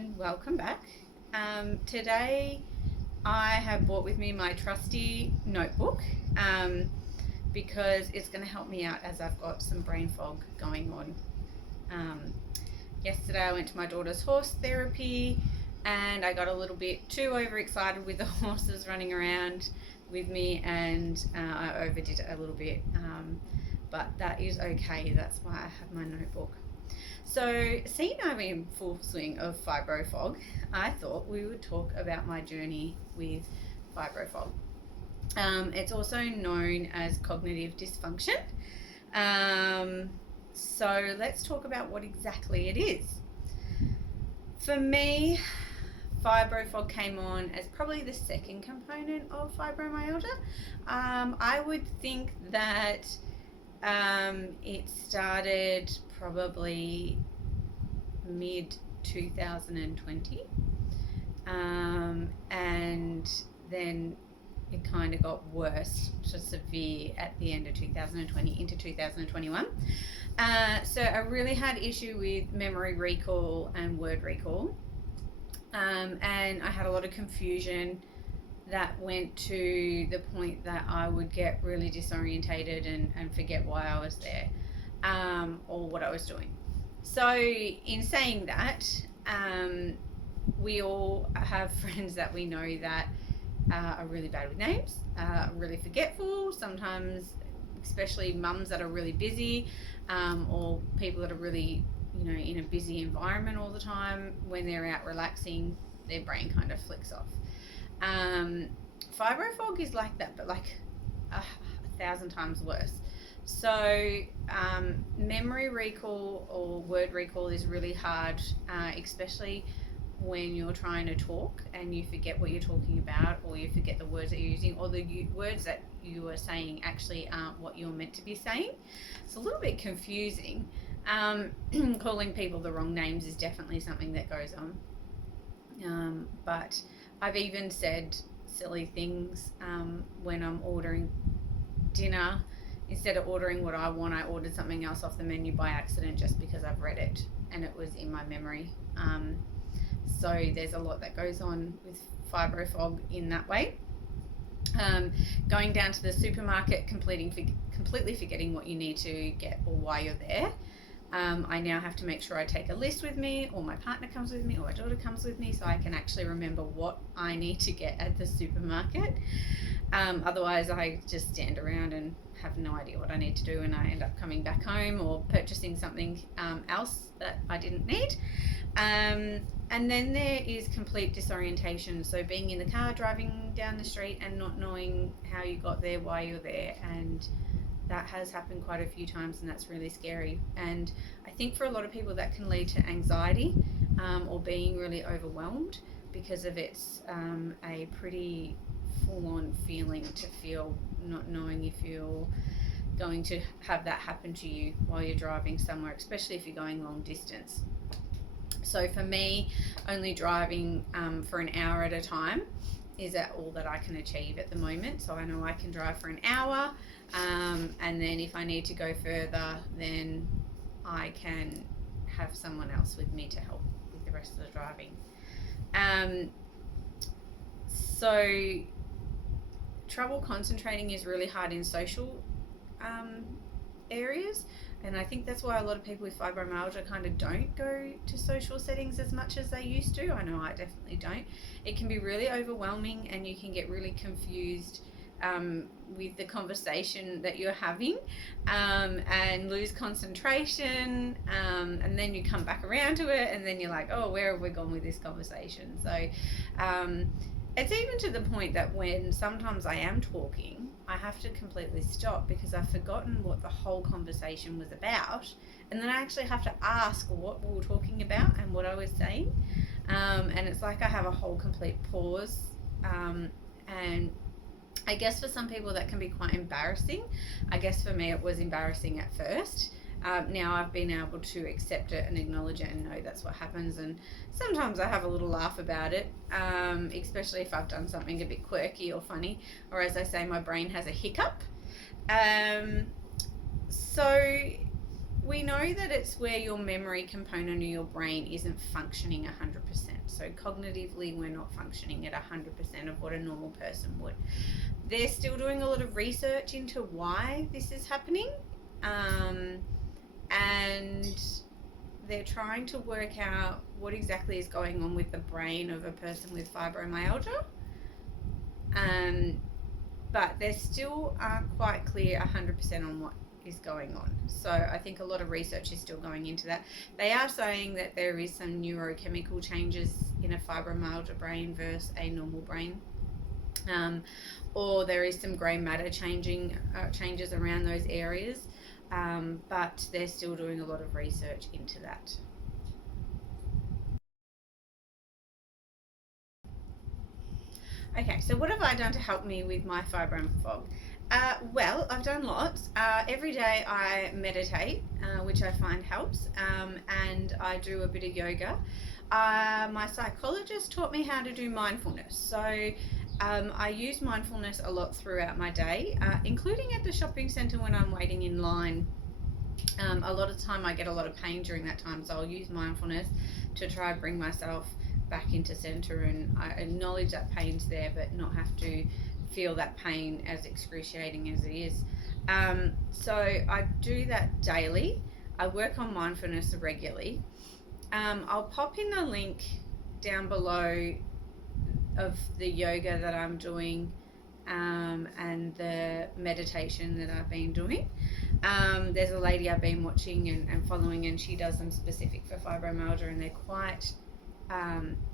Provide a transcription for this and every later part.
and welcome back. Today I have brought with me my trusty notebook because it's going to help me out as I've got some brain fog going on. Yesterday I went to my daughter's horse therapy and I got a little bit too overexcited with the horses running around with me, and I overdid it a little bit, but that is okay. That's why I have my notebook. So, seeing I'm in full swing of Fibro Fog, I thought we would talk about my journey with Fibro Fog. It's also known as cognitive dysfunction. So let's talk about what exactly it is. For me, Fibro Fog came on as probably the second component of fibromyalgia. I would think that it started probably mid 2020, and then it kind of got worse to severe at the end of 2020 into 2021. So I really had issue with memory recall and word recall, and I had a lot of confusion that went to the point that I would get really disorientated and forget why I was there, or what I was doing. So in saying that, we all have friends that we know that are really bad with names, really forgetful, sometimes especially mums that are really busy, or people that are really, in a busy environment all the time. When they're out relaxing, their brain kind of flicks off. Fibro Fog is like that, but like 1,000 times worse. So memory recall or word recall is really hard, especially when you're trying to talk and you forget what you're talking about, or you forget the words that you're using, or the words that you are saying actually aren't what you're meant to be saying. It's a little bit confusing. Calling people the wrong names is definitely something that goes on. But I've even said silly things when I'm ordering dinner. Instead of ordering what I want, I ordered something else off the menu by accident just because I've read it and it was in my memory. So there's a lot that goes on with Fibro Fog in that way. Going down to the supermarket, completely forgetting what you need to get or why you're there. I now have to make sure I take a list with me, or my partner comes with me, or my daughter comes with me, so I can actually remember what I need to get at the supermarket. Otherwise, I just stand around and have no idea what I need to do, and I end up coming back home or purchasing something else that I didn't need. And then there is complete disorientation. So being in the car, driving down the street and not knowing how you got there, why you're there, and that has happened quite a few times, and that's really scary. And I think for a lot of people that can lead to anxiety, or being really overwhelmed, because of it's a pretty full-on feeling to feel not knowing if you're going to have that happen to you while you're driving somewhere, especially if you're going long distance. So for me, only driving for an hour at a time is all that I can achieve at the moment. So I know I can drive for an hour, and then if I need to go further, then I can have someone else with me to help with the rest of the driving. So trouble concentrating is really hard in social areas, and I think that's why a lot of people with fibromyalgia kind of don't go to social settings as much as they used to. I know I definitely don't. It can be really overwhelming, and you can get really confused with the conversation that you're having, and lose concentration, and then you come back around to it, and then you're like, oh, where have we gone with this conversation? So it's even to the point that when sometimes I am talking, I have to completely stop because I've forgotten what the whole conversation was about, and then I actually have to ask what we were talking about and what I was saying, and it's like I have a whole complete pause, and I guess for some people that can be quite embarrassing. I guess for me it was embarrassing at first. Now I've been able to accept it and acknowledge it and know that's what happens, and sometimes I have a little laugh about it, especially if I've done something a bit quirky or funny, or as I say, my brain has a hiccup. So we know that it's where your memory component of your brain isn't functioning 100%. So cognitively, we're not functioning at 100% of what a normal person would. They're still doing a lot of research into why this is happening, and they're trying to work out what exactly is going on with the brain of a person with fibromyalgia. But they still aren't quite clear 100% on what is going on. So I think a lot of research is still going into that. They are saying that there is some neurochemical changes in a fibromyalgia brain versus a normal brain. Or there is some grey matter changes around those areas. But they're still doing a lot of research into that. Okay, so what have I done to help me with my Fibro Fog? Well, I've done lots. Every day I meditate, which I find helps, and I do a bit of yoga. My psychologist taught me how to do mindfulness. So I use mindfulness a lot throughout my day, including at the shopping centre when I'm waiting in line. A lot of time I get a lot of pain during that time, so I'll use mindfulness to try and bring myself back into center, and I acknowledge that pain's there but not have to feel that pain as excruciating as it is. So I do that daily. I work on mindfulness regularly. I'll pop in the link down below of the yoga that I'm doing, and the meditation that I've been doing. There's a lady I've been watching and following, and she does them specific for fibromyalgia, and they're quite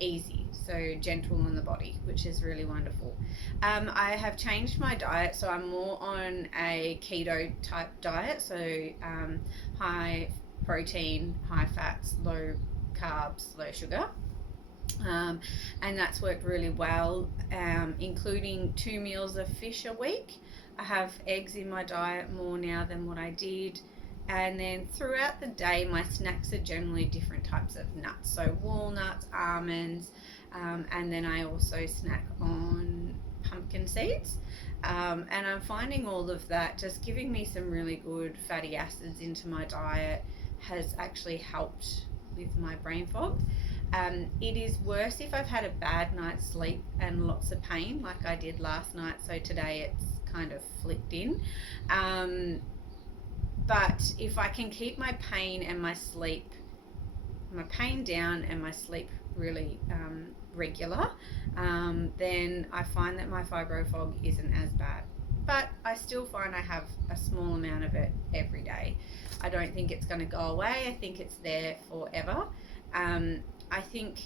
easy, so gentle on the body, which is really wonderful. I have changed my diet, so I'm more on a keto type diet, so high protein, high fats, low carbs, low sugar. And that's worked really well, including 2 meals of fish a week. I have eggs in my diet more now than what I did. And then throughout the day, my snacks are generally different types of nuts. So walnuts, almonds, and then I also snack on pumpkin seeds. And I'm finding all of that just giving me some really good fatty acids into my diet has actually helped with my brain fog. It is worse if I've had a bad night's sleep and lots of pain like I did last night. So today it's kind of flipped in. But if I can keep my pain and my sleep, my pain down and my sleep really regular, then I find that my fibro fog isn't as bad. But I still find I have a small amount of it every day. I don't think it's going to go away. I think it's there forever. I think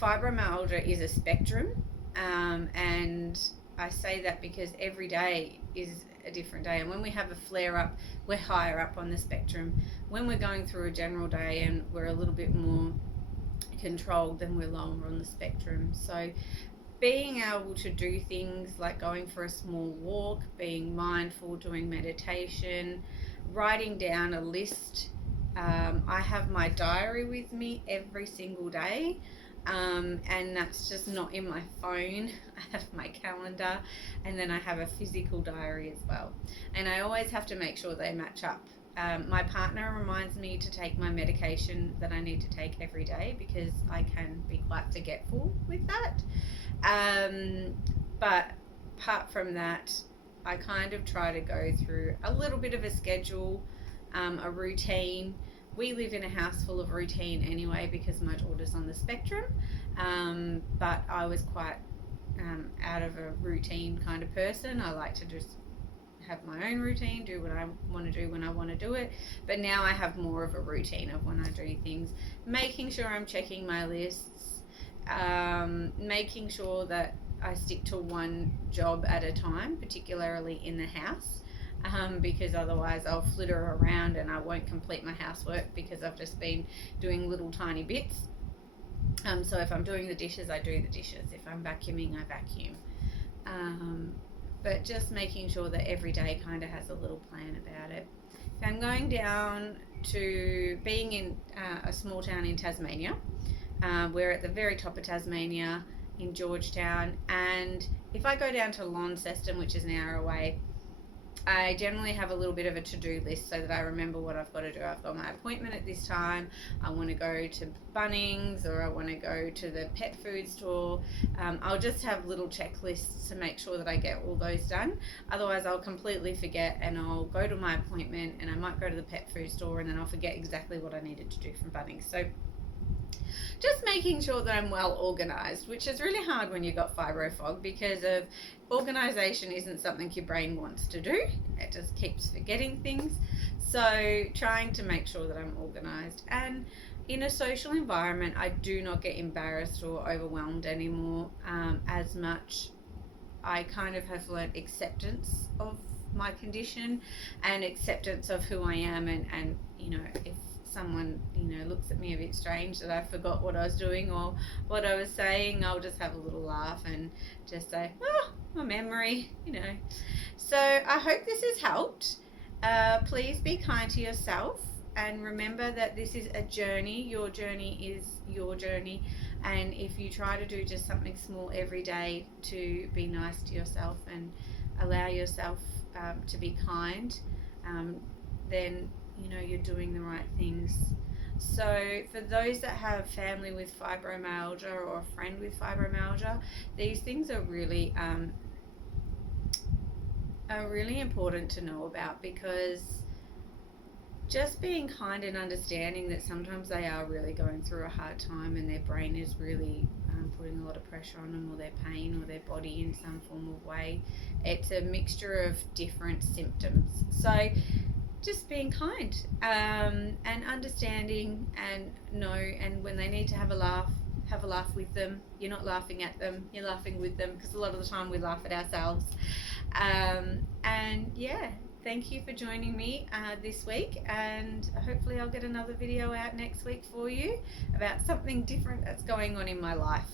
fibromyalgia is a spectrum, and I say that because every day is a different day, and when we have a flare up, we're higher up on the spectrum. When we're going through a general day and we're a little bit more controlled, then we're lower on the spectrum. So being able to do things like going for a small walk, being mindful, doing meditation, writing down a list. I have my diary with me every single day, and that's just not in my phone. I have my calendar, and then I have a physical diary as well. And I always have to make sure they match up. My partner reminds me to take my medication that I need to take every day because I can be quite forgetful with that. But apart from that, I kind of try to go through a little bit of a schedule, a routine. We live in a house full of routine anyway because my daughter's on the spectrum, but I was quite out of a routine kind of person. I like to just have my own routine, do what I want to do when I want to do it, but now I have more of a routine of when I do things, making sure I'm checking my lists, making sure that I stick to one job at a time, particularly in the house. Because otherwise I'll flitter around and I won't complete my housework because I've just been doing little tiny bits. So if I'm doing the dishes, I do the dishes. If I'm vacuuming, I vacuum. But just making sure that every day kind of has a little plan about it. If I'm going down to being in a small town in Tasmania, we're at the very top of Tasmania in Georgetown, and if I go down to Launceston, which is an hour away, I generally have a little bit of a to-do list so that I remember what I've got to do. I've got my appointment at this time. I want to go to Bunnings, or I want to go to the pet food store. I'll just have little checklists to make sure that I get all those done. Otherwise, I'll completely forget, and I'll go to my appointment, and I might go to the pet food store, and then I'll forget exactly what I needed to do from Bunnings. So just making sure that I'm well organized, which is really hard when you've got Fibro Fog, because of organization isn't something your brain wants to do. It just keeps forgetting things. So trying to make sure that I'm organized. And in a social environment, I do not get embarrassed or overwhelmed anymore as much. I kind of have learned acceptance of my condition and acceptance of who I am, and you know, if someone, you know, looks at me a bit strange that I forgot what I was doing or what I was saying, I'll just have a little laugh and just say, oh, my memory, you know. So I hope this has helped. Please be kind to yourself, and remember that this is a journey. Your journey is your journey, and if you try to do just something small every day to be nice to yourself and allow yourself to be kind, then you know you're doing the right things. So for those that have family with fibromyalgia or a friend with fibromyalgia, these things are really important to know about, because just being kind and understanding that sometimes they are really going through a hard time and their brain is really putting a lot of pressure on them, or their pain, or their body in some form of way. It's a mixture of different symptoms. So just being kind and understanding, and and when they need to have a laugh with them. You're not laughing at them, you're laughing with them, because a lot of the time we laugh at ourselves. And yeah, thank you for joining me this week, and hopefully I'll get another video out next week for you about something different that's going on in my life.